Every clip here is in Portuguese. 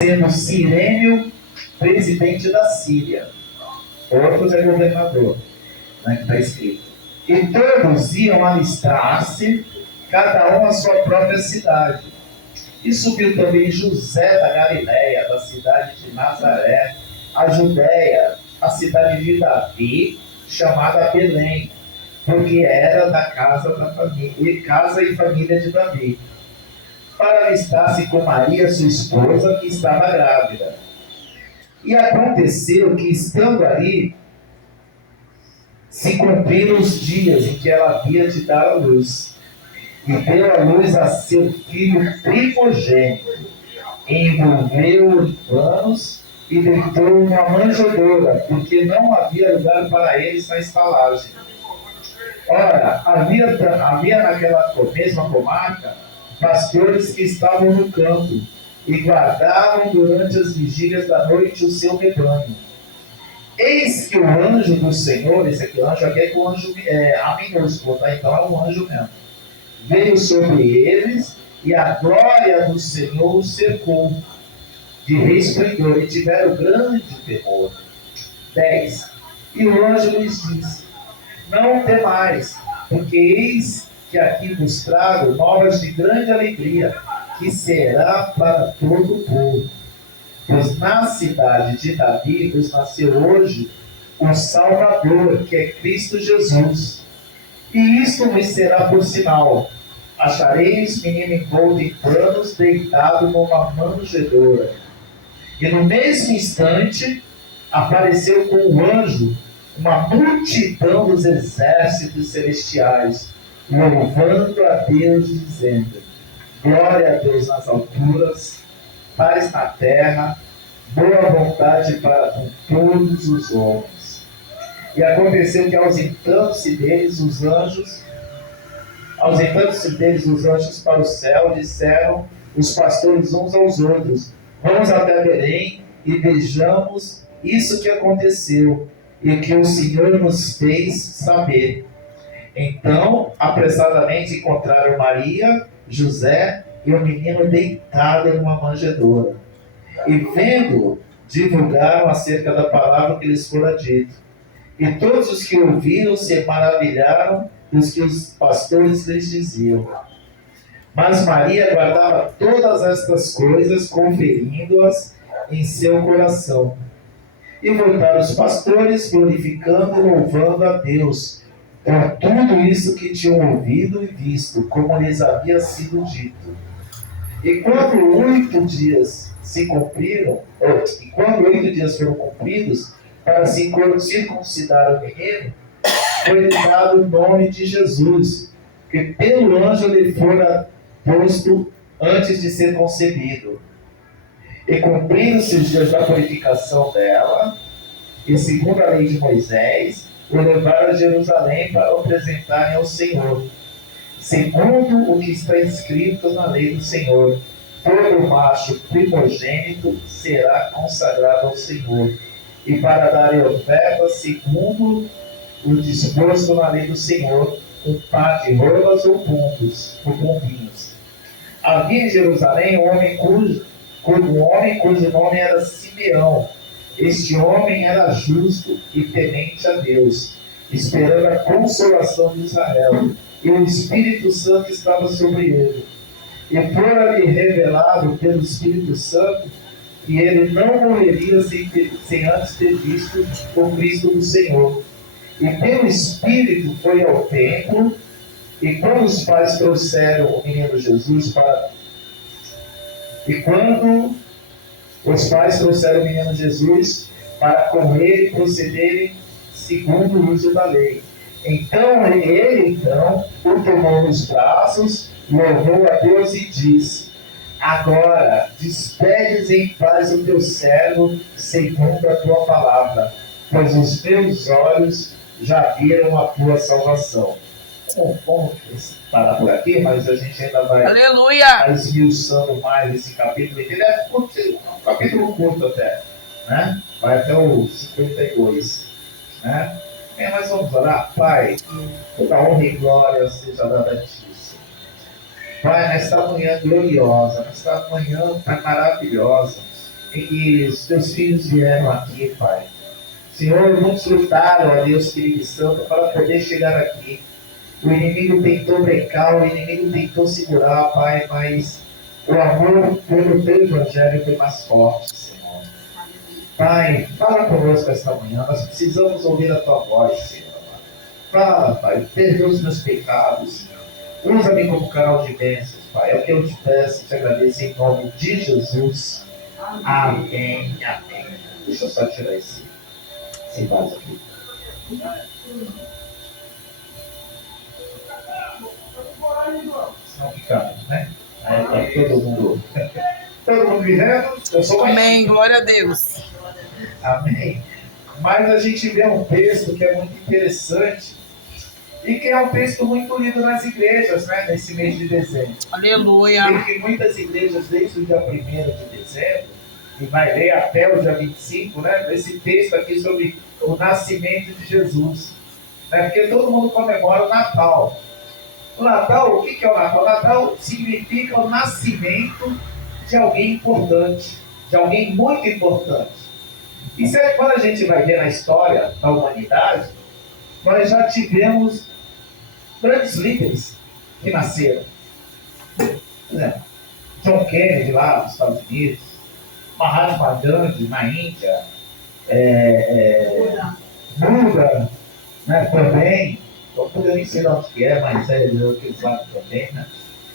sendo Cirênio presidente da Síria. Outros é governador, né, que está escrito. E todos iam alistar-se, cada um à sua própria cidade. E subiu também José da Galiléia, da cidade de Nazaré, a Judéia, a cidade de Davi, chamada Belém, porque era da casa e família de Davi, para alistar-se com Maria, sua esposa, que estava grávida. E aconteceu que, estando ali, se cumpriram os dias em que ela havia de dar à luz. E deu à luz a seu filho primogênito. Envolveu-o em panos e deitou-o numa manjedoura, porque não havia lugar para eles na estalagem. Ora, havia naquela mesma comarca pastores que estavam no campo e guardavam durante as vigílias da noite o seu rebanho. Eis que o anjo do Senhor, esse aqui, o anjo aqui é com o anjo a minúsculo, tá? Então é um anjo mesmo. Veio sobre eles e a glória do Senhor os cercou de resplendor e tiveram grande temor. 10. E o anjo lhes disse: não temais, porque eis que aqui vos trago novas de grande alegria, que será para todo o povo. Pois na cidade de Davi vos nasceu hoje um Salvador, que é Cristo Jesus. E isto me será por sinal: achareis menino envolto em panos, deitado numa manjedoura. E no mesmo instante apareceu com o anjo uma multidão dos exércitos celestiais, louvando a Deus, dizendo: glória a Deus nas alturas, paz na terra, boa vontade para com todos os homens. E aconteceu que, ausentando-se deles os anjos para o céu, disseram os pastores uns aos outros: vamos até Belém e vejamos isso que aconteceu e que o Senhor nos fez saber. Então, apressadamente encontraram Maria, José e o menino deitado em uma manjedoura. E vendo-o, divulgaram acerca da palavra que lhes fora dito. E todos os que ouviram se maravilharam dos que os pastores lhes diziam. Mas Maria guardava todas estas coisas, conferindo-as em seu coração. E voltaram os pastores, glorificando e louvando a Deus por tudo isso que tinham ouvido e visto, como lhes havia sido dito. E quando 8 dias foram cumpridos, para circuncidar o menino, foi-lhe dado o nome de Jesus, que pelo anjo lhe fora posto antes de ser concebido. E cumprindo-se os dias da purificação dela, e segundo a lei de Moisés, o levaram a Jerusalém para o apresentarem ao Senhor, segundo o que está escrito na lei do Senhor: todo macho primogênito será consagrado ao Senhor, e para darem oferta segundo o disposto na lei do Senhor, um par de rolas ou pombinhos. Havia em Jerusalém um homem cujo nome era Simeão. Este homem era justo e temente a Deus, esperando a consolação de Israel, e o Espírito Santo estava sobre ele. E fora-lhe revelado pelo Espírito Santo que ele não morreria sem antes ter visto o Cristo do Senhor. E pelo Espírito foi ao templo, e quando os pais trouxeram o menino Jesus para com ele procederem segundo o uso da lei. Então ele o tomou nos braços, louvou a Deus e disse: agora despedes em paz o teu servo segundo a tua palavra, pois os meus olhos já viram a tua salvação. Bom, vamos parar por aqui, mas a gente ainda vai esmiuçando mais esse capítulo. Ele é um capítulo curto até, né? Vai até o 52, né? Mas vamos orar. Pai, toda honra e glória seja dada a ti. Pai, nesta manhã gloriosa, nesta manhã maravilhosa, em que os teus filhos vieram aqui, Pai. Senhor, muitos lutaram, ó Deus, Espírito Santo, para poder chegar aqui. O inimigo tentou brecar, o inimigo tentou segurar, Pai, mas o amor pelo teu evangelho foi mais forte, Senhor. Pai, fala conosco esta manhã, nós precisamos ouvir a tua voz, Senhor. Fala, Pai, perdoa os meus pecados, Senhor. Usa-me como canal de bênçãos, Pai. É o que eu te peço e te agradeço em nome de Jesus. Amém. Amém. Deixa eu só tirar esse vaso aqui. Senão fica, né? Aí tá todo mundo vivendo. Eu sou mais. Amém, glória a Deus. Amém. Mas a gente vê um texto que é muito interessante e que é um texto muito lido nas igrejas, né? Nesse mês de dezembro. Aleluia. Porque muitas igrejas, desde o dia 1º de dezembro, e vai ler até o dia 25, né? Esse texto aqui sobre o nascimento de Jesus. Né? Porque todo mundo comemora o Natal. O Natal, o que é o Natal? O Natal significa o nascimento de alguém importante, de alguém muito importante. E quando a gente vai ver na história da humanidade, nós já tivemos grandes líderes que nasceram. Por exemplo, John Kennedy lá nos Estados Unidos, Mahatma Gandhi na Índia, Buda, né, também. Eu nem sei de onde que é, mas é aqueles lá também, né?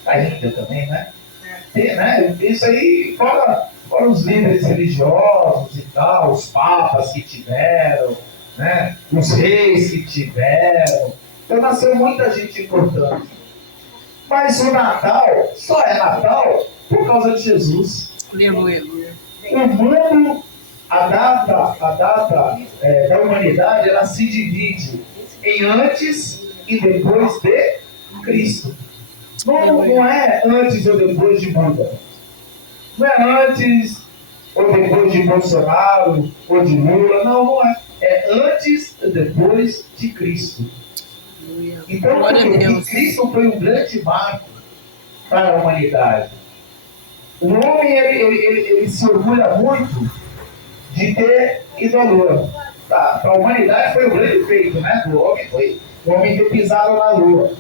A Índia também, né? Tem, né? Isso aí, fora os líderes religiosos e tal, os papas que tiveram, né? Os reis que tiveram. Então nasceu muita gente importante. Mas o Natal só é Natal por causa de Jesus. Aleluia. O mundo, a data da humanidade, ela se divide em antes e depois de Cristo. Não é antes ou depois de Buda. Não é antes ou depois de Bolsonaro ou de Lula. Não é. É antes e depois de Cristo. Então, porque Cristo foi um grande marco para a humanidade. O homem, ele se orgulha muito de ter ido à Lua. Para a humanidade foi um grande feito, né? Do homem foi o homem ter pisado na Lua.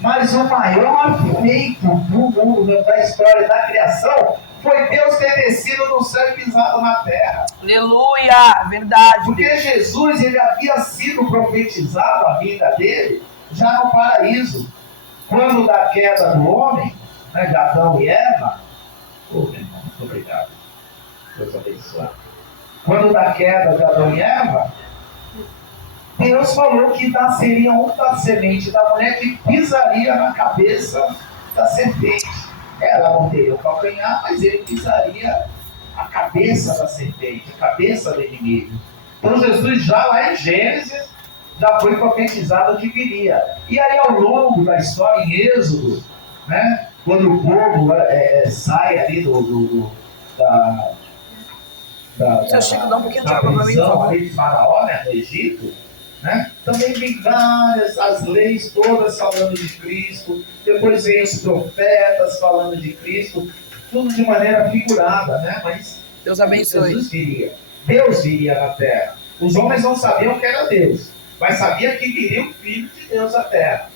Mas o maior feito do mundo, da história da criação, foi Deus ter descido do céu e pisado na terra. Aleluia, verdade. Porque Jesus, ele havia sido profetizado, a vida dele, já no paraíso. Quando da queda do homem, né, de Adão e Eva, meu irmão, muito obrigado. Deus abençoe. Quando da queda de Adão e Eva, Deus falou que nasceria da semente da mulher que pisaria na cabeça da serpente. Ela não teria o calcanhar, mas ele pisaria a cabeça da serpente, a cabeça do inimigo. Então Jesus já lá em Gênesis já foi profetizado que viria. E aí ao longo da história em Êxodo, né, quando o povo sai ali da prisão ali de Faraó, né, no Egito, né, também vem várias as leis todas falando de Cristo, depois vem os profetas falando de Cristo, tudo de maneira figurada, né, mas Deus abençoe. Deus viria na terra. Os homens não sabiam que era Deus, mas sabiam que viria o Filho de Deus à terra.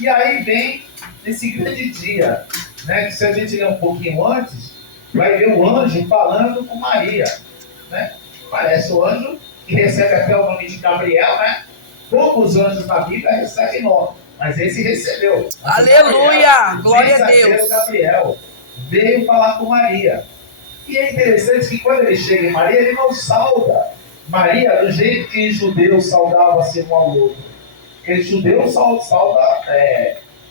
E aí vem esse grande dia, né, que se a gente ler um pouquinho antes, vai ver o anjo falando com Maria, né? Parece o anjo que recebe até o nome de Gabriel, né? Poucos anjos na Bíblia recebem nome, mas esse recebeu. Aleluia! Gabriel, glória a Deus! Gabriel veio falar com Maria. E é interessante que quando ele chega em Maria, ele não sauda Maria do jeito que judeu saudava assim um ao outro. Porque judeu sauda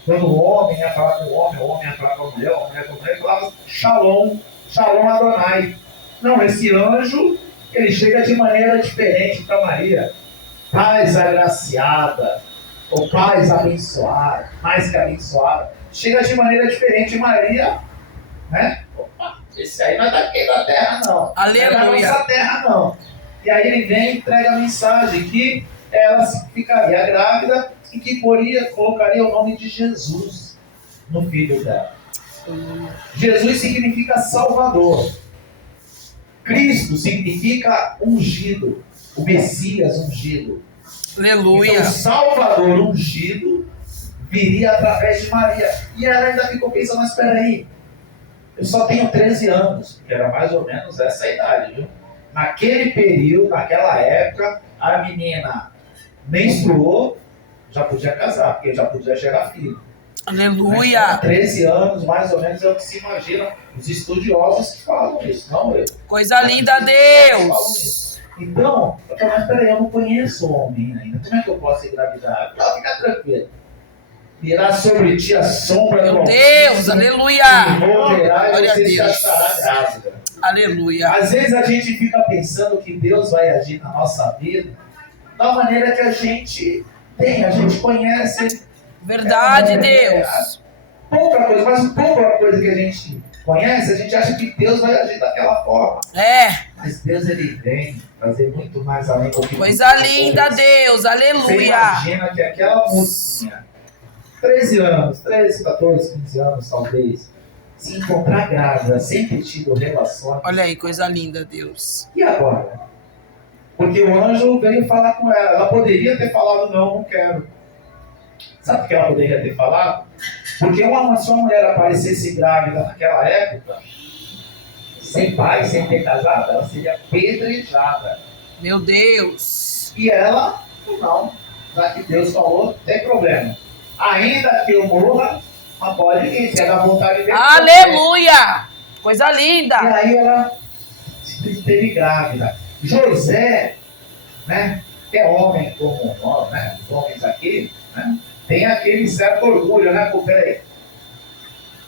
quando o homem ia falar com o homem ia falar com a mulher com a mulher, falava Shalom, Shalom Adonai. Não, esse anjo, ele chega de maneira diferente para Maria. Paz agraciada, ou paz abençoada, mais que abençoada. Chega de maneira diferente. Maria, né? Opa, esse aí não é daqui da terra, não. Aleluia. Não é da nossa terra, não. E aí ele vem e entrega a mensagem que ela ficaria grávida e que colocaria o nome de Jesus no filho dela. Jesus significa Salvador. Cristo significa ungido, o Messias ungido. Aleluia. Então, o Salvador ungido viria através de Maria. E ela ainda ficou pensando, mas espera aí, eu só tenho 13 anos, que era mais ou menos essa idade, viu? Naquele período, naquela época, a menina menstruou, já podia casar, porque já podia gerar filho. Aleluia. Mas, 13 anos, mais ou menos, é o que se imaginam os estudiosos que falam isso, não eu. Coisa linda, Deus. Então, eu falei, mas peraí, eu não conheço o homem ainda, como é que eu posso engravidar? Ela fica tranquila. Virá sobre ti a sombra do Meu Altíssimo, Deus, aleluia. envolverá e Glória a você já Deus. estará grávida. Aleluia. Às vezes a gente fica pensando que Deus vai agir na nossa vida da maneira que a gente tem, a gente conhece. Verdade, Deus. Pouca coisa, mas pouca coisa que a gente conhece, a gente acha que Deus vai agir daquela forma. É. Mas Deus, ele vem fazer muito mais além do que... Coisa linda, Deus. Você Aleluia. imagina que aquela mocinha, 13 anos, 13, 14, 15 anos talvez, se encontrar grávida, sem ter tido relações. Olha aí, coisa linda, Deus. E agora? Porque o anjo veio falar com ela. Ela poderia ter falado, não quero. Sabe o que ela poderia ter falado? Porque se uma mulher aparecesse grávida naquela época, sem pai, sem ter casado, ela seria apedrejada. Meu Deus. E ela, não. Já que Deus falou, não tem problema. Ainda que eu morra, mas pode ir, se é da vontade dele. Aleluia. Coisa E linda. aí ela esteve grávida. José, né, que é homem como nós, né, os homens aqui, né, tem aquele certo orgulho, né, porque peraí,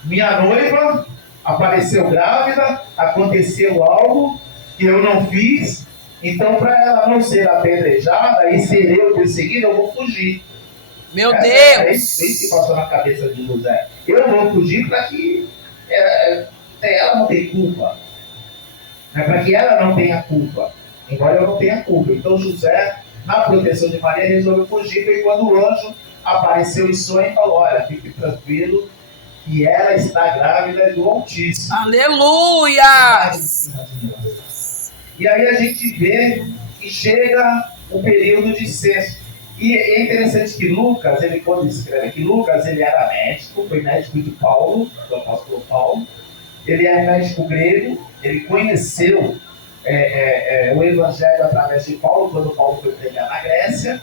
minha noiva apareceu grávida, aconteceu algo que eu não fiz, então para ela não ser apedrejada e ser eu perseguido, eu vou fugir. Meu É Deus. isso que passou na cabeça de José. Eu vou fugir para que ela não tenha culpa. Para que ela não tenha culpa. Embora eu não tenha culpa. Então José, na proteção de Maria, resolveu fugir. E quando o anjo apareceu em sonho e falou, olha, fique tranquilo, que ela está grávida do Altíssimo. Aleluia. E aí a gente vê que chega o período de censo. E é interessante que Lucas, ele quando escreve que Lucas, ele era médico, foi médico de Paulo, do apóstolo Paulo. Ele é médico grego, ele conheceu o evangelho através de Paulo, quando Paulo foi pregar na Grécia.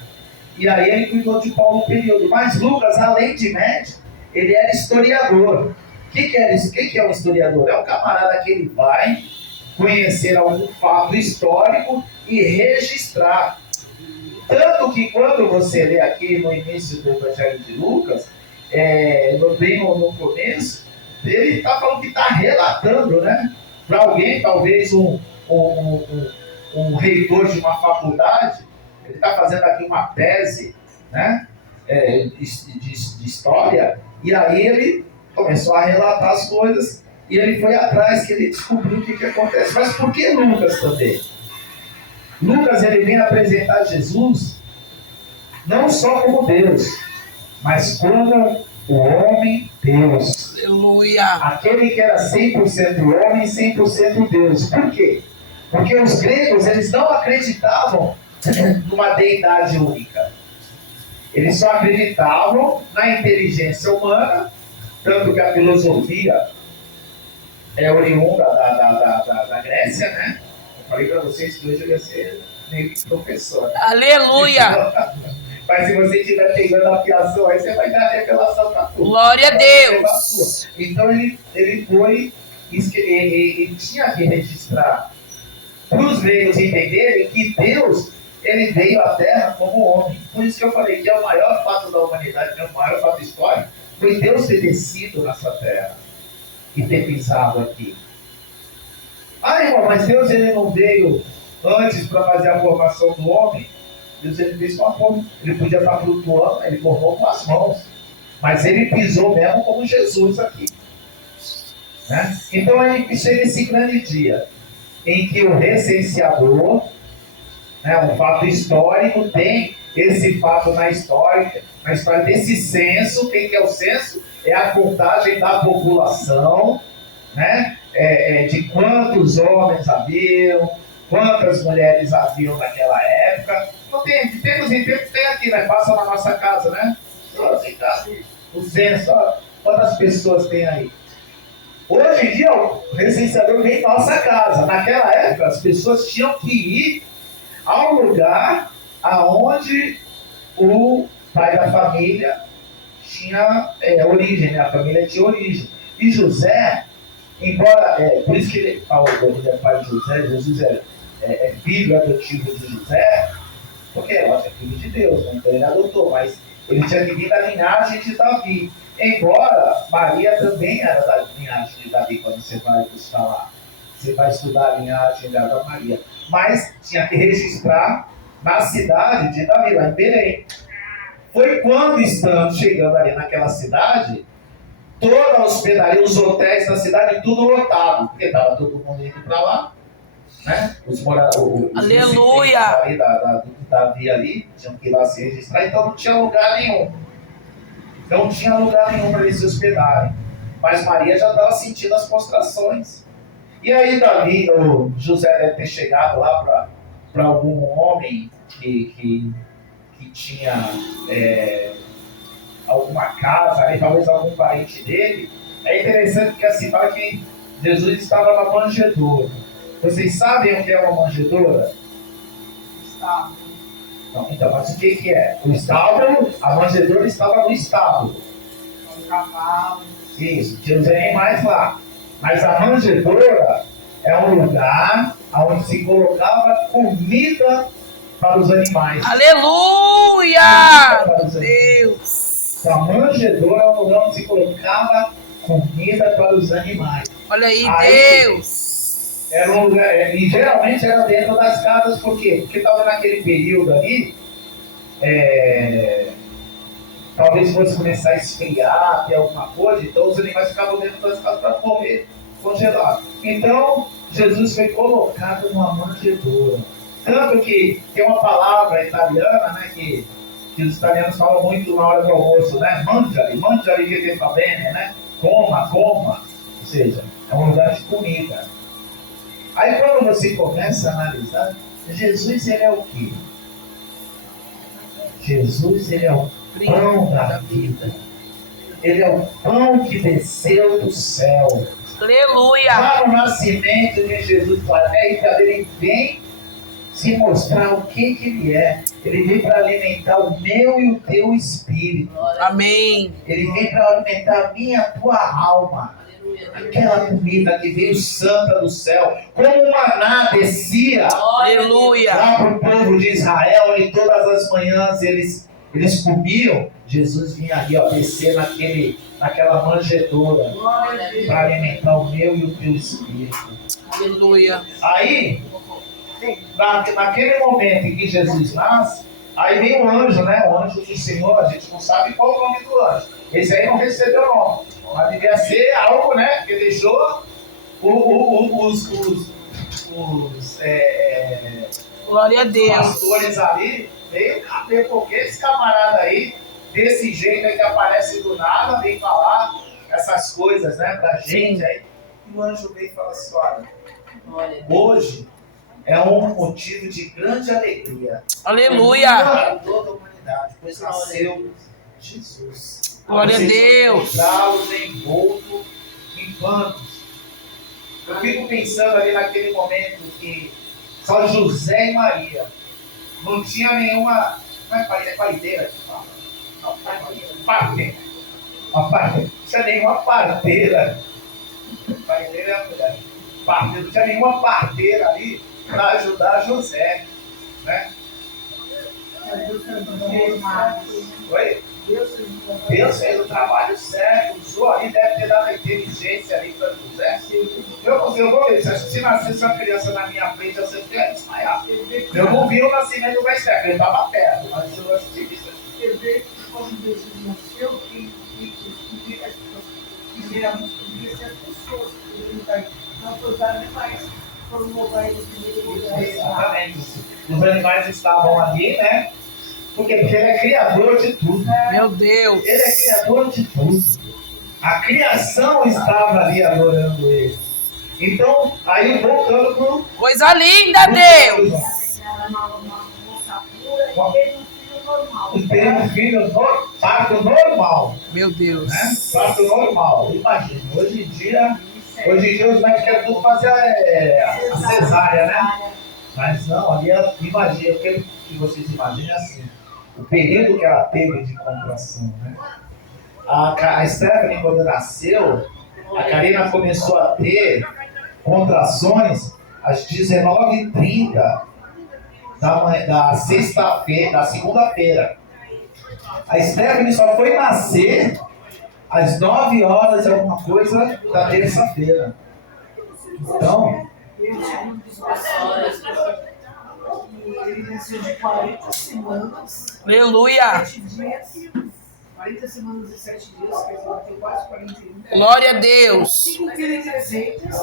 E aí ele cuidou de Paulo um período. Mas Lucas, além de médico, ele era historiador. O que é um historiador? É um camarada que ele vai conhecer algum fato histórico e registrar. Tanto que quando você lê aqui no início do Evangelho de Lucas, bem no começo, ele está falando que está relatando, né? Para alguém, talvez um reitor de uma faculdade, ele está fazendo aqui uma tese, né? De história, e aí ele começou a relatar as coisas, e ele foi atrás, que ele descobriu o que acontece. Mas por que Lucas também? Lucas, ele vem apresentar Jesus não só como Deus, mas como o homem Deus. Aleluia. Aquele que era 100% homem e 100% Deus. Por quê? Porque os gregos, eles não acreditavam numa deidade única. Eles só acreditavam na inteligência humana, tanto que a filosofia é oriunda da Grécia, né? Eu falei para vocês que hoje eu ia ser meio que professor. Aleluia. Mas se você estiver pegando a fiação, aí você vai dar a revelação para tudo. Glória a Deus. Então ele foi, ele tinha que registrar para os gregos entenderem que Deus, ele veio à Terra como homem. Por isso que eu falei que é o maior fato da humanidade, o maior fato histórico, foi Deus ter descido nessa Terra e ter pisado aqui. Ah, irmão, mas Deus, ele não veio antes para fazer a formação do homem? Deus, ele fez com a forma. Ele podia estar flutuando, ele formou com as mãos. Mas ele pisou mesmo como Jesus aqui. Né? Então aí chega esse grande dia em que o recenseador, né, um fato histórico, tem esse fato na história desse censo. Quem que é o censo? É a contagem da população, né? De quantos homens haviam, quantas mulheres haviam naquela época. Não tem, de tempos em tempos tem aqui, né? Passa na nossa casa, né? O censo, ó, quantas pessoas tem aí? Hoje em dia, o recenseador vem em nossa casa. Naquela época, as pessoas tinham que ir ao lugar aonde o pai da família tinha origem, né? A família tinha origem. E José, embora, por isso que ele fala que é pai de José, Jesus é filho adotivo de José, porque é filho de Deus, né? Então ele adotou, mas ele tinha que vir da linhagem de Davi. Embora Maria também era da linhagem de Davi, quando você vai buscar lá. Você vai estudar a linhagem da Maria. Mas tinha que registrar na cidade de Davi, lá em Belém. Foi quando estamos chegando ali naquela cidade, toda a hospedaria, os hotéis da cidade, tudo lotado, porque estava todo mundo indo para lá, né? Os moradores, Aleluia! ali do Davi ali, tinham que ir lá se registrar, então não tinha lugar nenhum. Não tinha lugar nenhum para eles se hospedarem. Mas Maria já estava sentindo as prostrações. E aí Davi, o José deve ter chegado lá para algum homem que tinha alguma casa, aí, talvez algum parente dele. É interessante que assim fala que Jesus estava na manjedoura. Vocês sabem o que é uma manjedoura? Estábulo. Não, então, mas o que é? O estábulo, a manjedoura estava no estábulo. Um cavalo. Isso, tinha os animais lá. Mas a manjedoura é um lugar onde se colocava comida para os animais. Aleluia! Para os Deus! Então, a manjedoura é um lugar onde se colocava comida para os animais. Olha aí, Deus! Era um lugar, e geralmente era dentro das casas, por quê? Porque estava naquele período ali, talvez fosse começar a esfriar, ter alguma coisa, então os animais ficavam dentro das casas para comer congelado. Então, Jesus foi colocado numa manjedoura. Tanto que tem uma palavra italiana, né, que os italianos falam muito na hora do almoço, né? Mangiare che fa bene, né? Coma. Ou seja, é um lugar de comida. Aí quando você começa a analisar, Jesus ele é o quê? Jesus ele é o pão da vida. Ele é o pão que desceu do céu. Aleluia! Lá no nascimento de Jesus, ele vem se mostrar o que ele é. Ele vem para alimentar o meu e o teu espírito. Amém! Ele vem para alimentar a minha e a tua alma. Aquela comida que veio santa do céu, como o maná descia Aleluia! lá para o povo de Israel, e todas as manhãs eles comiam. Jesus vinha ali, descer naquela manjedoura para alimentar o meu e o teu espírito. Aleluia! Aí, naquele momento em que Jesus nasce, aí vem o anjo, né? O anjo do Senhor, a gente não sabe qual é o nome do anjo. Esse aí não recebeu o nome, mas devia ser algo, né? Que deixou Glória a os Deus! pastores ali, veio caber, porque esse camarada aí, desse jeito aí que aparece do nada, vem falar essas coisas, né? Pra gente aí. E o anjo veio e fala assim: olha, hoje é um motivo de grande alegria. Aleluia! Para toda a humanidade, pois nasceu Jesus. Glória a Vocês vão Deus! encontrá-los envolto em panos. Eu fico pensando ali naquele momento que só José e Maria não tinha nenhuma. Não é parideira que fala? Não, parteira. Uma parteira. Não tinha nenhuma parteira. Parteira é a mulher. Parteira. Não tinha nenhuma parteira ali para ajudar José. Né? Oi? Deus fez o trabalho certo, usou ali, deve ter dado a inteligência ali para José. Eu vou ver, se nascesse uma criança na minha frente, eu sempre ia desmaiar. Eu não vi o nascimento mais perto, ele estava perto, mas eu assisti isso. Você vê que quando Jesus nasceu, que podia ser as pessoas que poderiam estar aí. Não foi os animais que foram louvar ele em primeiro lugar. Exatamente. Os animais estavam ali, né? Por quê? Porque ele é criador de tudo. Meu Deus! Ele é criador de tudo. A criação estava ali adorando ele. Então, aí voltando pro Coisa linda, Deus. Era uma moça pura e teve um filho normal. tem um filho parto normal, Meu Deus. né? Parto normal. Imagina, hoje em dia os médicos querem tudo fazer a cesárea, né? Mas não, ali imagina, o que vocês imaginem assim, o período que ela teve de contração, né? A Stephanie, quando nasceu, a Karina começou a ter contrações às 19h30 da sexta-feira, da segunda-feira. A Stephanie só foi nascer às 9 horas e alguma coisa da terça-feira. Então, Eu tive um dos pastores que ele nasceu de 40 semanas, Aleluia. 7 dias, 40 semanas e 7 dias, quer dizer, tem quase 41. Glória a Deus. 5 quilos e 300,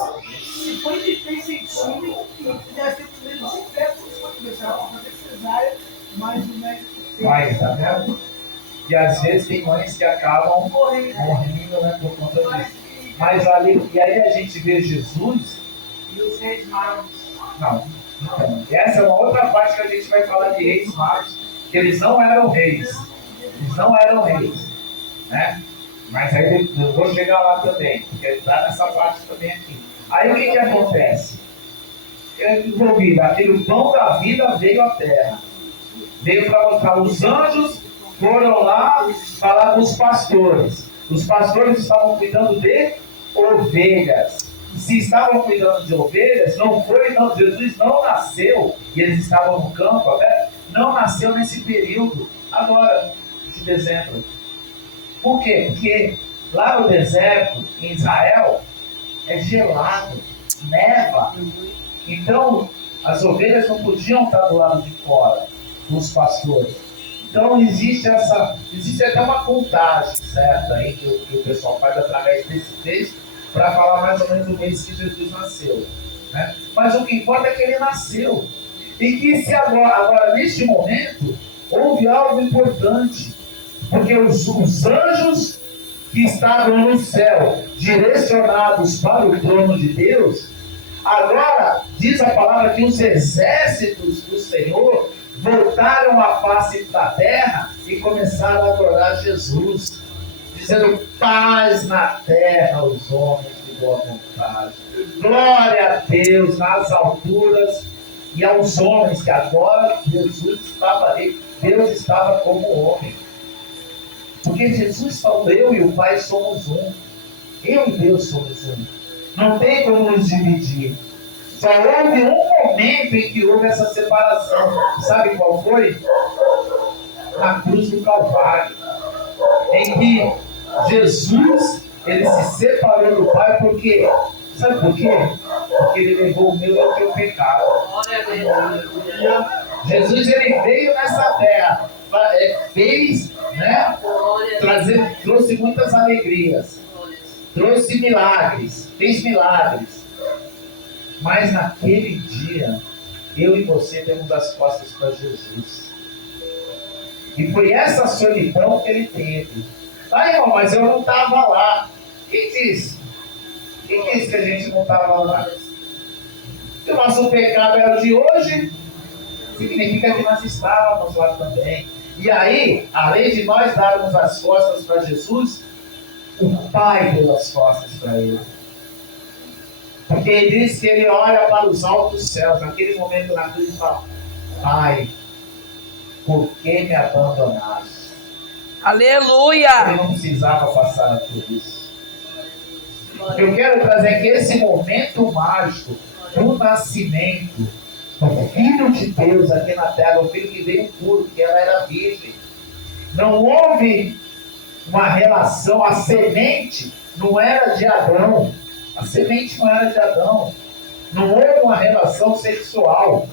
53 centímetros, e deve ter primeiro de pé, porque foi começar a fazer cesárea, mas o médico fez. mas, tá vendo? E às vezes tem mães que acabam morrendo, né, por conta disso. Mas ali, e aí a gente vê Jesus. E os reis magos. Não, então, essa é uma outra parte que a gente vai falar de reis magos, que eles não eram reis. Eles não eram reis, né? Mas aí eu vou chegar lá também, porque está nessa parte também aqui. Aí o que acontece? Envolvido, aquele pão da vida veio à terra. Veio para mostrar, os anjos foram lá falar com os pastores. Os pastores estavam cuidando de ovelhas. Se estavam cuidando de ovelhas, Jesus não nasceu, e eles estavam no campo, né? Não nasceu nesse período, agora, de dezembro. Por quê? Porque lá no deserto, em Israel, é gelado, neva. Então, as ovelhas não podiam estar do lado de fora, dos pastores. Então, existe até uma contagem certa aí que o pessoal faz através desse texto, para falar mais ou menos o mês que Jesus nasceu, né? Mas o que importa é que ele nasceu. E que se agora neste momento, houve algo importante. Porque os anjos que estavam no céu, direcionados para o trono de Deus, agora, diz a palavra que os exércitos do Senhor voltaram a face da terra e começaram a adorar Jesus, dizendo: paz na terra aos homens de boa vontade. Glória a Deus nas alturas e aos homens, que agora Jesus estava ali, Deus estava como homem. Porque Jesus falou: eu e o Pai somos um. Eu e Deus somos um. Não tem como nos dividir. Só houve um momento em que houve essa separação. Sabe qual foi? Na cruz do Calvário. Em que Jesus, ele se separou do Pai, porque, sabe por quê? Porque ele levou o meu e o teu pecado. Jesus, ele veio nessa terra, fez, né? Trouxe muitas alegrias, trouxe milagres, fez milagres. Mas naquele dia, eu e você temos as costas para Jesus. E foi essa solidão que ele teve. Ah, irmão, mas eu não estava lá. Quem disse? Quem disse que a gente não estava lá? Se o nosso pecado é o de hoje, significa que nós estávamos lá também. E aí, além de nós darmos as costas para Jesus, o Pai deu as costas para ele. Porque ele diz que ele olha para os altos céus, naquele momento na cruz, e fala: Pai, por que me abandonaste? Aleluia. Ele não precisava passar por isso. Eu quero trazer aqui esse momento mágico do nascimento do Filho de Deus aqui na terra, o Filho que veio puro, porque ela era virgem. Não houve uma relação, a semente não era de Adão. A semente não era de Adão. Não houve uma relação sexual.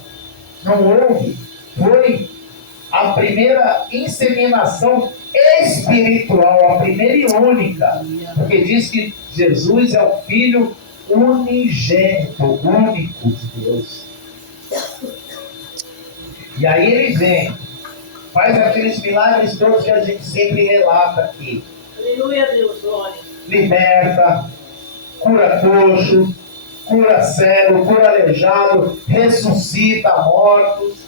Não houve. Foi a primeira inseminação espiritual, a primeira e única. Porque diz que Jesus é o Filho unigênito, único de Deus. E aí ele vem, faz aqueles milagres todos que a gente sempre relata aqui. Aleluia, Deus, glória. Liberta, cura coxo, cura cego, cura aleijado, ressuscita mortos.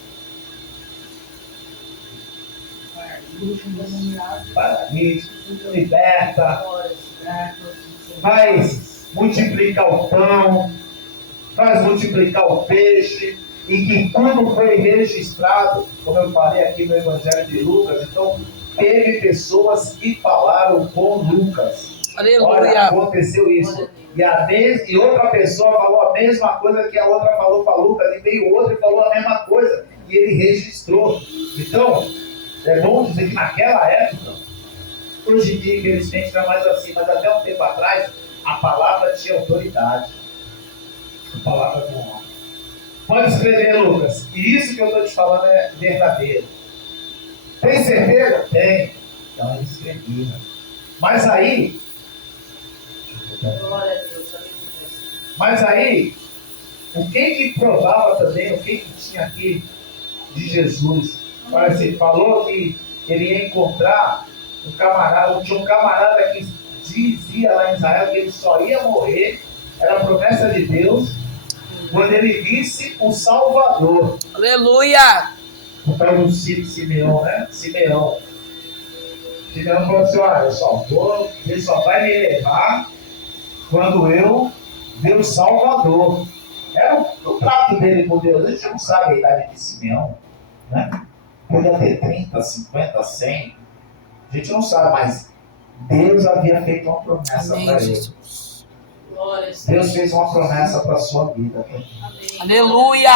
Paralítico, liberta, faz multiplicar o pão, faz multiplicar o peixe, e que tudo foi registrado, como eu falei aqui no Evangelho de Lucas. Então, teve pessoas que falaram com Lucas. Aleluia. Olha, aconteceu isso. E outra pessoa falou a mesma coisa que a outra falou para Lucas, e veio outra e falou a mesma coisa, e ele registrou. Então, é bom dizer que naquela época, hoje em dia, infelizmente, não é mais assim, mas até um tempo atrás, a palavra tinha autoridade. A palavra do homem. Pode escrever, Lucas. E isso que eu estou te falando é verdadeiro. Tem certeza? Tem. Então ele escrevia. Mas aí, o que provava também, o que tinha aqui de Jesus? Olha, ele falou que ele ia encontrar um camarada, tinha um camarada que dizia lá em Israel que ele só ia morrer, era a promessa de Deus, quando ele visse o Salvador. Aleluia. O tal do Simeão, né? Simeão falou assim: olha, ele só vai me levar quando eu ver o Salvador. Era o trato dele com Deus. A gente não sabe a idade de Simeão, né? Podia ter 30, 50, 100. A gente não sabe, mas Deus havia feito uma promessa para ele. Deus fez uma promessa para a sua vida. Aleluia.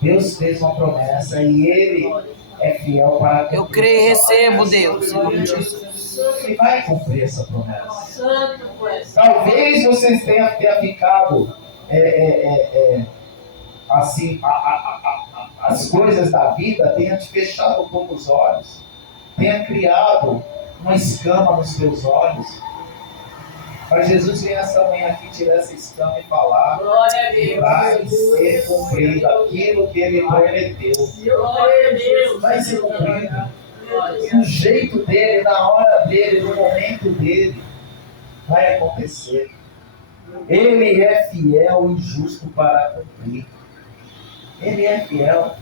Deus fez uma promessa e Ele é fiel para cumprir. Eu creio e recebo, Deus, em nome de Jesus. Ele vai cumprir essa promessa. Talvez vocês tenham ficado assim, as coisas da vida tenham te fechado um pouco os olhos, tenha criado uma escama nos teus olhos. Mas Jesus vem essa manhã aqui tirar essa escama e falar que vai ser cumprido aquilo que Ele prometeu. Vai ser cumprido. Do jeito dele, na hora dele, no momento dele, vai acontecer. Ele é fiel e justo para cumprir. Ele é fiel.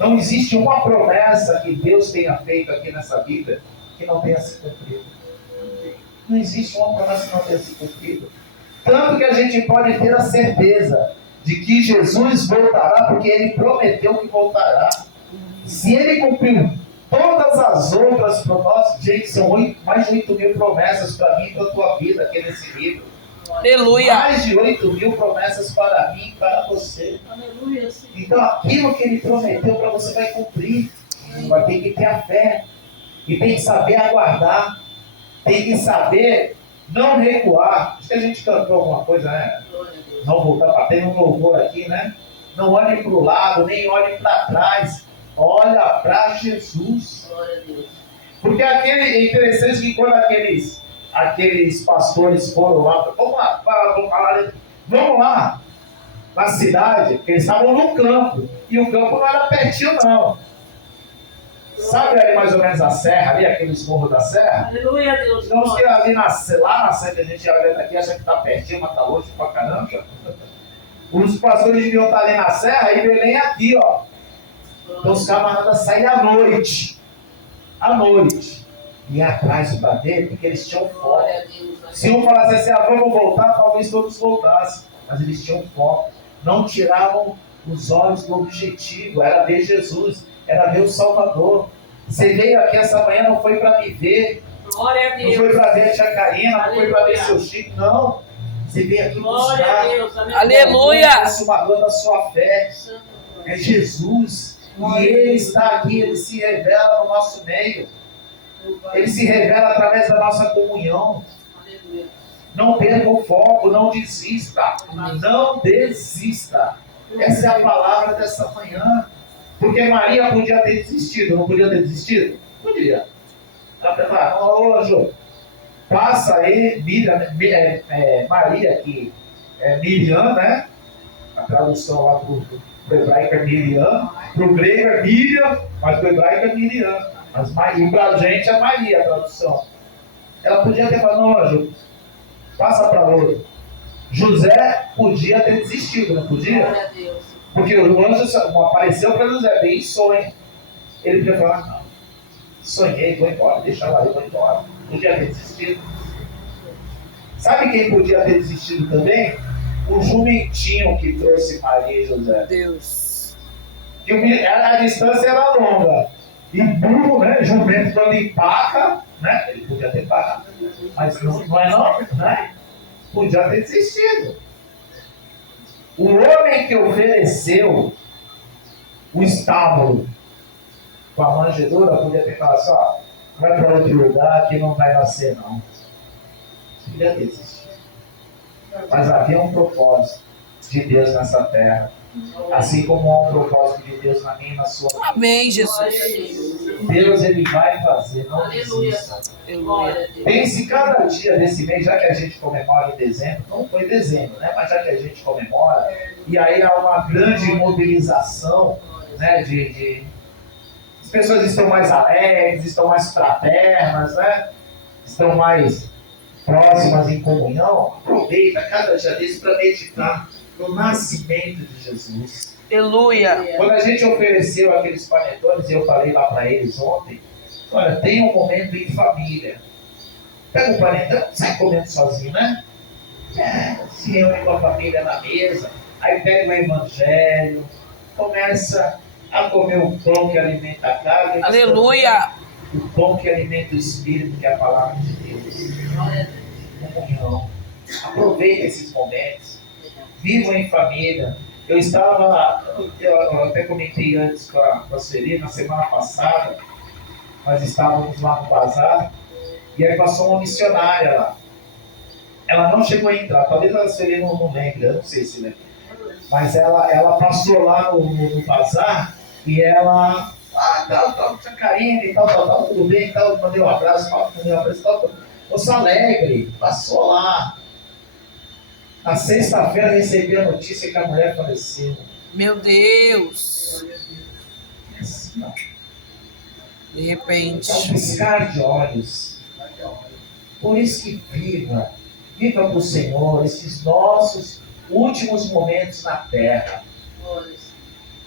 Não existe uma promessa que Deus tenha feito aqui nessa vida que não tenha se cumprido. Não existe uma promessa que não tenha se cumprido. Tanto que a gente pode ter a certeza de que Jesus voltará, porque Ele prometeu que voltará. Se Ele cumpriu todas as outras promessas, gente, são mais de 8.000 promessas para mim e para a tua vida aqui nesse livro. Aleluia. Mais de 8.000 promessas para mim e para você. Aleluia. Então aquilo que Ele prometeu para você vai cumprir. Vai ter que ter a fé. E tem que saber aguardar. Tem que saber não recuar. Acho que a gente cantou alguma coisa, né? Não voltar para ter um louvor aqui, né? Não olhe para o lado, nem olhe para trás. Olha para Jesus. Porque é interessante que quando aqueles pastores foram lá, vamos lá na cidade, porque eles estavam no campo. E o campo não era pertinho, não. Sabe ali mais ou menos a serra, ali, aqueles morros da serra? Aleluia, Deus. Então, que ali lá na serra, que a gente olha daqui, acha que está pertinho, mas está longe pra caramba. Os pastores deviam estar ali na serra e Belém aqui, ó. Então os camaradas saíam à noite. À noite. E atrás para dele, porque eles tinham foco. Se um falasse assim, vamos voltar, talvez todos voltassem. Mas eles tinham foco. Não tiravam os olhos do objetivo. Era ver Jesus. Era ver o Salvador. Você veio aqui essa manhã, não foi para me ver. Glória a Deus. Não foi para ver a tia Karina, não foi para ver seu Chico, não. Você veio aqui buscar. Aleluia. O consumador da sua fé. É Jesus. E Ele está aqui, Ele se revela no nosso meio. Ele se revela através da nossa comunhão. Não perca o foco, não desista. Não desista. Essa é a palavra dessa manhã. Porque Maria podia ter desistido, não podia ter desistido? Podia. Ela falou, ô Jô, passa aí, Maria, que é Miriam, né? A tradução lá para o hebraico é Miriam, para o grego é Miriam, mas para o hebraico é Miriam. Mas para a gente é Maria a tradução. Ela podia ter falado, não, Jô, passa para outro. José podia ter desistido, não podia? Glória a Deus. Porque o anjo só apareceu para José, bem em sonho. Ele podia falar, não, sonhei, vou embora, deixa lá, eu vou embora. Podia ter desistido. Sabe quem podia ter desistido também? O jumentinho que trouxe Maria e José. Deus. Que a distância era longa. E burro, né? Jumento quando empaca, né? Ele podia ter parado. Mas não é não, né? Podia ter desistido. O homem que ofereceu o estábulo com a manjedoura podia ter falado assim, ó, vai para outro lugar que não vai nascer não. Podia ter desistido. Mas havia um propósito de Deus nessa terra. Assim como há um propósito de Deus na minha e na sua vida. Amém, Jesus. Deus, Ele vai fazer, não Aleluia. desista. Glória a Deus. Pense cada dia desse mês, já que a gente comemora em dezembro, não foi dezembro, né? Mas já que a gente comemora, e aí há uma grande mobilização, né? As pessoas estão mais alegres, estão mais fraternas, né? Estão mais próximas em comunhão. Aproveita cada dia desse para meditar no nascimento de Jesus. Aleluia. Quando a gente ofereceu aqueles panetones, eu falei lá para eles ontem, olha, tem um momento em família. Pega um panetão, não sai comendo sozinho, né? Se reúne com a família na mesa, aí pega o evangelho, começa a comer o pão que alimenta a carne. Aleluia. O pão que alimenta o espírito, que é a palavra de Deus. Glória a Deus. Comunhão. Aproveite esses momentos. Vivam em família. Eu até comentei antes com a Sueli, na semana passada, nós estávamos lá no bazar, e aí passou uma missionária lá. Ela não chegou a entrar, talvez a Sueli não lembre, eu não sei se lembra. Mas ela passou lá no bazar, e ela, tia Karine, tal, tudo bem, tal, mandei um abraço, tal. Moça alegre, passou lá. Na sexta-feira recebi a notícia que a mulher faleceu. Meu Deus. Assim, ó. De repente. É um piscar de olhos. Por isso que viva para o Senhor esses nossos últimos momentos na terra. Glória.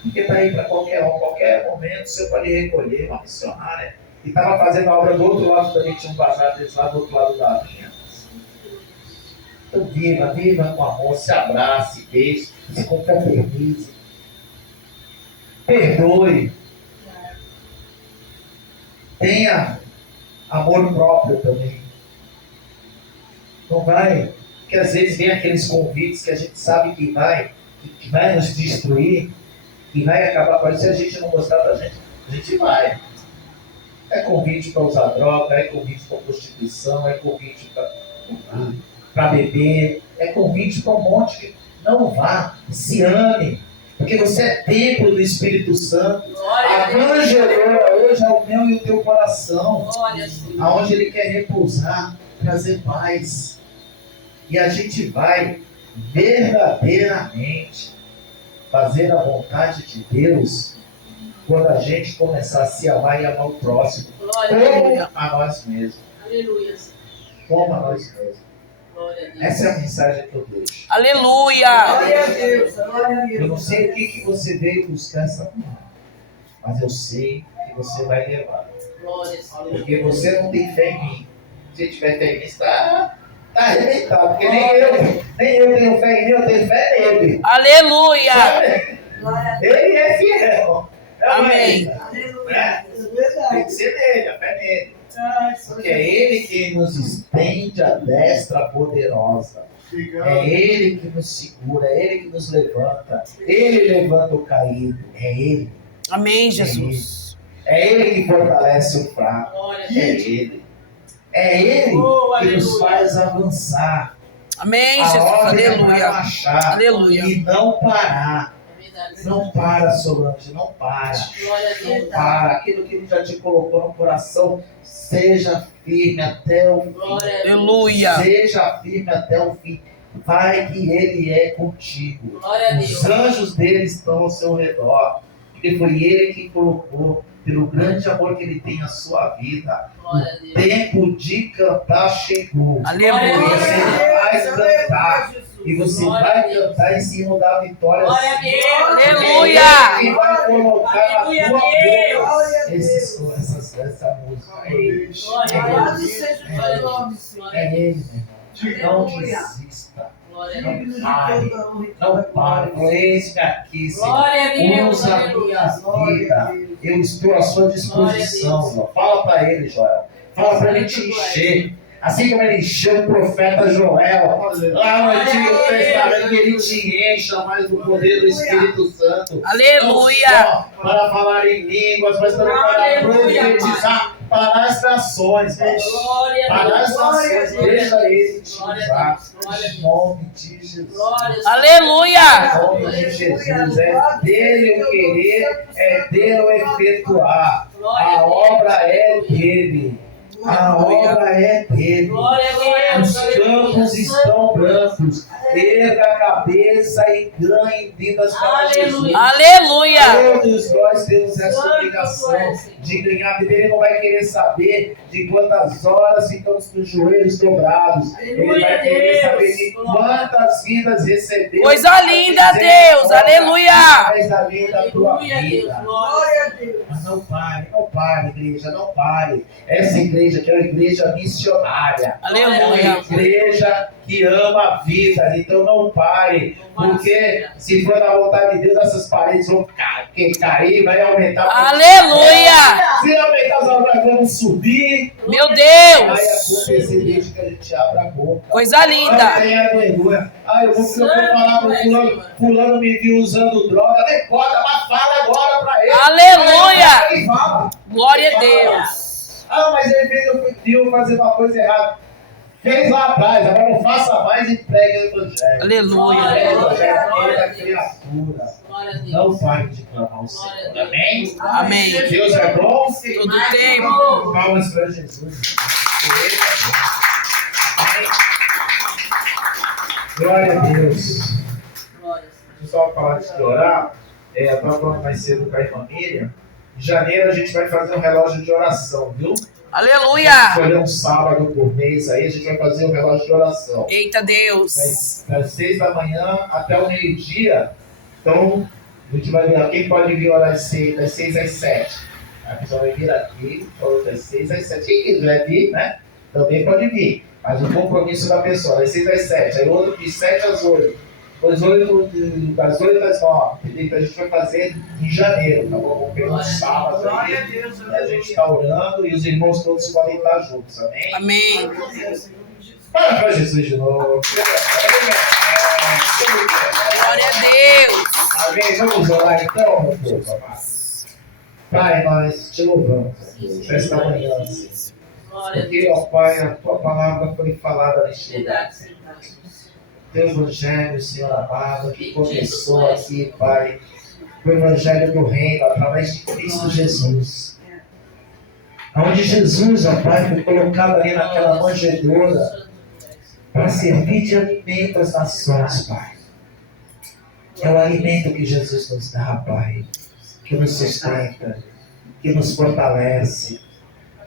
Porque está aí para qualquer momento você pode recolher uma missionária que estava fazendo a obra do outro lado, também tinha um bazar desse lado, do outro lado da linha. Então viva com amor, se abrace, beije, se confraternize, perdoe, tenha amor próprio também. Não vai, porque às vezes vem aqueles convites que a gente sabe que vai nos destruir, que vai acabar com isso. Se a gente não gostar da gente, a gente vai. É convite para usar droga, é convite para prostituição, é convite para beber, é convite para um monte que não vá, se ame, porque você é templo do Espírito Santo. A manjedoura hoje é o meu e o teu coração, aonde Ele quer repousar, trazer paz. E a gente vai verdadeiramente fazer a vontade de Deus quando a gente começar a se amar e amar o próximo, como a nós mesmos. Aleluia. Como a nós mesmos. Glória a Deus. Essa é a mensagem que eu deixo. Aleluia. Glória a Deus, glória a Deus. Eu não sei o que você veio buscar essa manhã, mas eu sei que você vai levar. Glória a Deus. Porque você não tem fé em mim. Se tiver fé em mim, você está arrebentado. Porque nem eu tenho fé em mim, eu tenho fé nele. Aleluia. Sabe? Glória a Deus. Ele é fiel. Amém. Aleluia. É. É Tem verdade. que ser nele, a fé nele. Ai, Porque é Ele quem nos estende a destra poderosa. É Ele que nos segura, é Ele que nos levanta. Ele levanta o caído, é Ele. Amém, Jesus. É Ele que fortalece o fraco, Glória a é Deus. Ele. É Ele Oh, que nos aleluia. faz avançar. Amém, A Jesus. ordem é para Aleluia. marchar Aleluia. e não parar. É verdade. Não para, Solange, não para. Glória a Não Deus. para. Aquilo que Ele já te colocou no coração, seja firme até o fim. Glória a Deus. Aleluia. Seja firme até o fim. Vai que Ele é contigo. Glória a Os Deus. anjos dele estão ao seu redor. Porque foi Ele que colocou, pelo grande amor que Ele tem na sua vida. Glória a O Deus. tempo de cantar chegou. Aleluia. Você vai cantar. E você vai cantar em cima da vitória. Glória a Deus. Aleluia. Ele vai colocar na Aleluia, tua Deus. boca essa música. É Ele. Louvado seja o teu nome, Senhor. É Ele, meu irmão. Não Aleluia. desista. Glória a Não Deus. Digno de pare. toda honra e Não toda pare. glória. Eis-me aqui, Senhor. Glória a Deus. Usa a Aleluia. minha vida. Eu estou à sua disposição, Glória a Joel. Fala para ele, Joel. Fala para ele te encher. Assim como ele encheu o profeta Joel, lá no Antigo Testamento, que ele te encha mais do poder do Espírito Santo. Aleluia. Não só para falar em línguas, mas também para Aleluia, profetizar para as nações, Pai. Glória a Para Deus. as nações, deixa ele te Glória a usar. Deus. Glória a Em Deus. nome de Jesus. Glória a Deus. Aleluia. Em nome de Jesus, é dele o querer, é dele o efetuar. A obra é dele. A obra é dele. Glória a Deus. Os campos estão brancos. Erga a cabeça e ganhe vidas para Jesus. Aleluia. Aleluia. Todos nós temos essa obrigação de ganhar vida. Ele não vai querer saber de quantas horas ficamos com os joelhos dobrados. Ele vai querer saber de quantas vidas recebemos. Coisa linda, Deus. Aleluia. Através da vida da tua Aleluia, Deus. vida. Glória a Deus. Mas não pare, igreja, não pare. Essa igreja que é uma igreja missionária. É uma Aleluia. igreja que ama a vida, então não pare. Porque se for da vontade de Deus, essas paredes vão cair, vai aumentar. Aleluia. Se aumentar, as obras vão subir. Meu Vai Deus. acontecer desde que a gente abra a boca. Coisa Não linda. tenha vergonha. Eu vou falar pro fulano, fulano me viu usando droga. Não importa, mas fala agora pra ele. Aleluia. Ele fala. Glória a Deus. Mas ele viu fazer uma coisa errada. Fez lá atrás, agora não faça mais e pregue o evangelho. Aleluia. Pregue o evangelho da criatura. Glória a Deus. Não pare de clamar o Senhor. Amém? Amém. Deus é bom. Todo tempo. Palmas para Jesus. Ele é bom. Amém? Glória a Deus. Glória. Deixa eu só falar de orar. Eu estava falando mais cedo com a irmã Miriam. Em janeiro a gente vai fazer um relógio de oração, viu? Aleluia. Escolher um sábado por mês aí, a gente vai fazer um relógio de oração. Eita Deus. Das 6 da manhã até o meio-dia. Então, a gente vai ver quem pode vir orar das 6 às 7. A pessoa vai vir aqui, das 6 às 7. Quem quiser vir, né? Também pode vir. Mas o compromisso da pessoa, das 6 às 7. Aí outro de 7 às 8. Das 8 às 9. Então a gente vai fazer em janeiro, tá bom? Vamos pegar um sábado Glória a aí. Deus. A gente está orando e os irmãos todos podem estar juntos, amém? Amém. Para pra Jesus de novo. Glória a Deus. Amém? Vamos orar então, meu povo amado. Pai, nós te louvamos, Deus, esta manhã, Senhor. Glória a Porque, Deus. ó Pai, a tua palavra foi falada neste lugar. Verdade, Senhor. Teu evangelho, Senhor amado, que começou aqui, Pai, o evangelho do reino, através de Cristo Jesus. Onde Jesus, ó Pai, foi colocado ali naquela manjedoura para servir de alimento às nações, Pai. É o alimento que Jesus nos dá, Pai, que nos sustenta, que nos fortalece,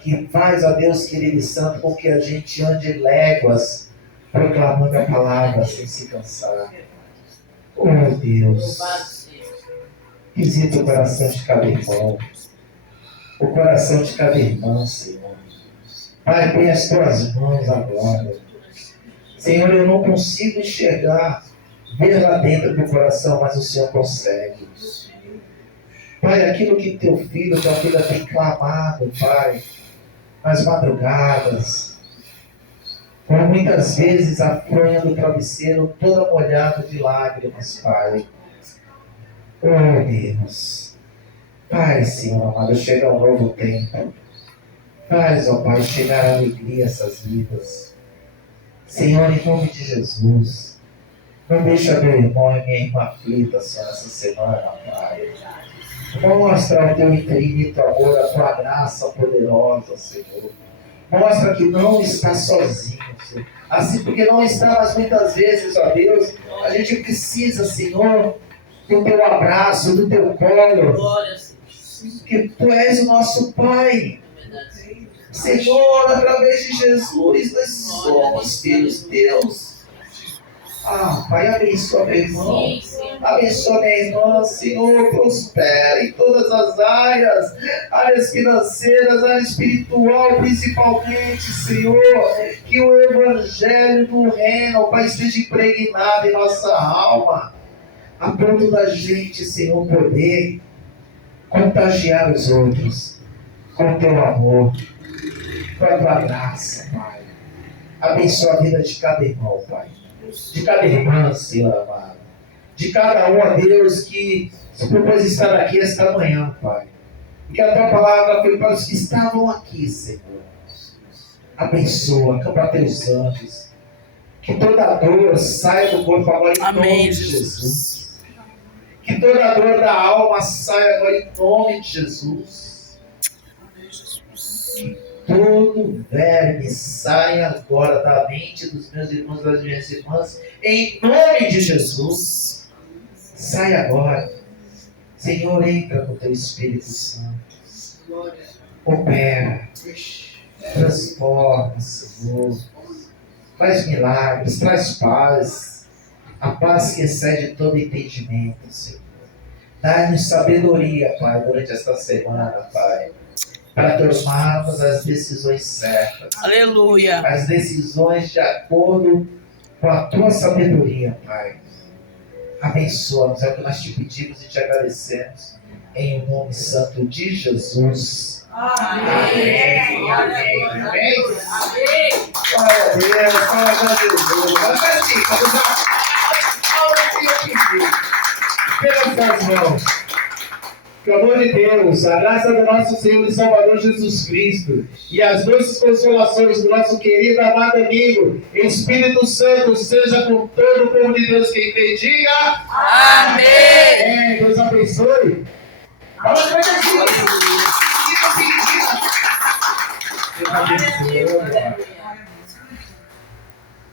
que faz, ó Deus querido e santo, com que a gente ande léguas proclamando a palavra sem se cansar. Oh Deus, Louvado seja. visita o coração de cada irmão, o coração de cada irmã, Senhor. Pai, põe as tuas mãos agora. Senhor, eu não consigo enxergar, ver lá dentro do coração, mas o Senhor consegue. Pai, aquilo que teu filho, tua filha tem clamado, Pai, nas madrugadas, por muitas vezes a fronha do travesseiro toda molhada de lágrimas, Pai. Oh Deus, Pai, Senhor amado, chega um novo tempo. Faz, ó Pai, chegar a alegria a essas vidas. Senhor, em nome de Jesus, não deixa meu irmão e minha irmã aflita, Senhor, essa semana, Pai. Mostra o teu infinito amor, a tua graça poderosa, Senhor. Mostra que não está sozinho, Senhor. Assim, porque não está, mas muitas vezes, ó Deus, a gente precisa, Senhor, do teu abraço, do teu colo, Glória a Deus. que tu és o nosso Pai. Verdade. Senhor, através de Jesus, nós somos filhos teus. Ah, Pai, abençoa meu irmão. Sim, sim. Abençoa minha irmã, Senhor, prospera em todas as áreas, áreas financeiras, área espiritual, principalmente, Senhor, que o Evangelho do Reino, Pai, esteja impregnado em nossa alma, a ponto da gente, Senhor, poder contagiar os outros com o teu amor, com a tua graça, Pai. Abençoa a vida de cada irmão, Pai, de cada irmã, Senhor amado, de cada um, ó Deus, que se propôs estar aqui esta manhã, Pai. E que a tua palavra foi para os que estavam aqui, Senhor. Abençoa, acampa teus anjos. Que toda dor saia do corpo agora em Amém, nome de Jesus. Que toda dor da alma saia agora em nome de Jesus. Que todo verme saia agora da mente dos meus irmãos e das minhas irmãs, em nome de Jesus. Sai agora. Senhor, entra com o teu Espírito Santo. Opera. Transforma, Senhor. Faz milagres, traz paz. A paz que excede todo entendimento, Senhor. Dá-nos sabedoria, Pai, durante esta semana, Pai, para tomarmos as decisões certas. Aleluia. As decisões de acordo com a tua sabedoria, Pai. Abençoa-nos, é o que nós te pedimos e te agradecemos. Em nome santo de Jesus. Amém. Amém. Amém. Amém. Glória a Deus, glória a Jesus. Mas assim, vamos lá. Pelas as mãos. Pelo amor de Deus, a graça do nosso Senhor e Salvador Jesus Cristo e as doces consolações do nosso querido amado amigo Espírito Santo seja com todo o povo de Deus. Quem crê, diga Amém. Deus abençoe. Vamos para Deus abençoe.